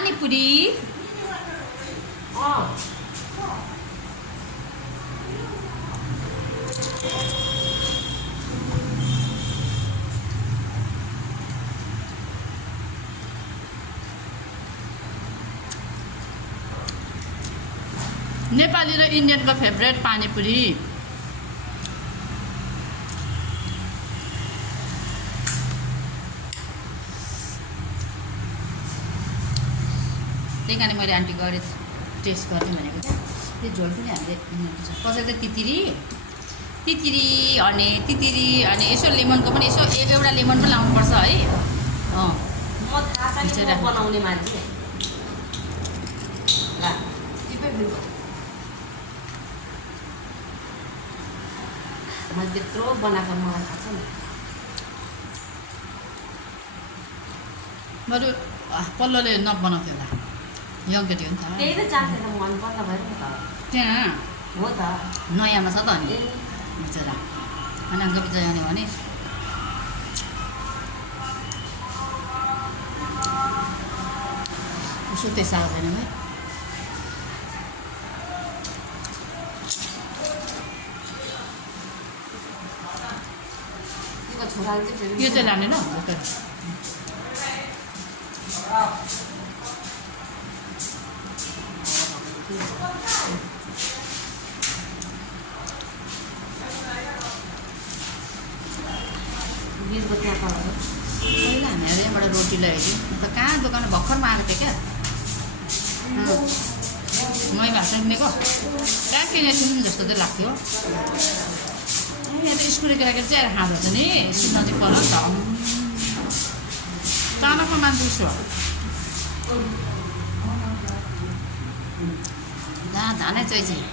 पानीपुरी नेपाली र इन्डियनको फेभरेट पानीपुरी त्यही कारण मैले आन्टी गरेँ टेस्ट गर्ने भनेको क्या त्यो झोल पनि हामीले कसै चाहिँ तितिरी अनि यसो लेमनको पनि यसो एउटा लेमन पनि लाउनुपर्छ है बनाउने मान्छे मैले त्यत्रो बनाएको मलाई थाहा छ नि बरु पल्लोले नबनाउँथ्यो होला यङ केटी हो नि त त्यही त जान्थेन मन बन्द भयो नि त त्यहाँ हो त नयाँमा छ त अनि बिचरा अनि अङ्क बिचरा आउने भने उसो त्यस आएको छैन है यो चाहिँ लाने न पहिला हामीहरू यहाँबाट रोटी ल्याएको थियौँ त कहाँ दोकान भर्खरमा आएको थियो क्या मै भाषा किनेको कहाँ किनेको थियौँ जस्तो चाहिँ लाग्थ्यो यहाँ त स्कुल केटाकेटी चाहिँ आएर खाँदो रहेछ नि स्कुल नजिक पर त चालकमा मान्छे उसो धानै चाहिँ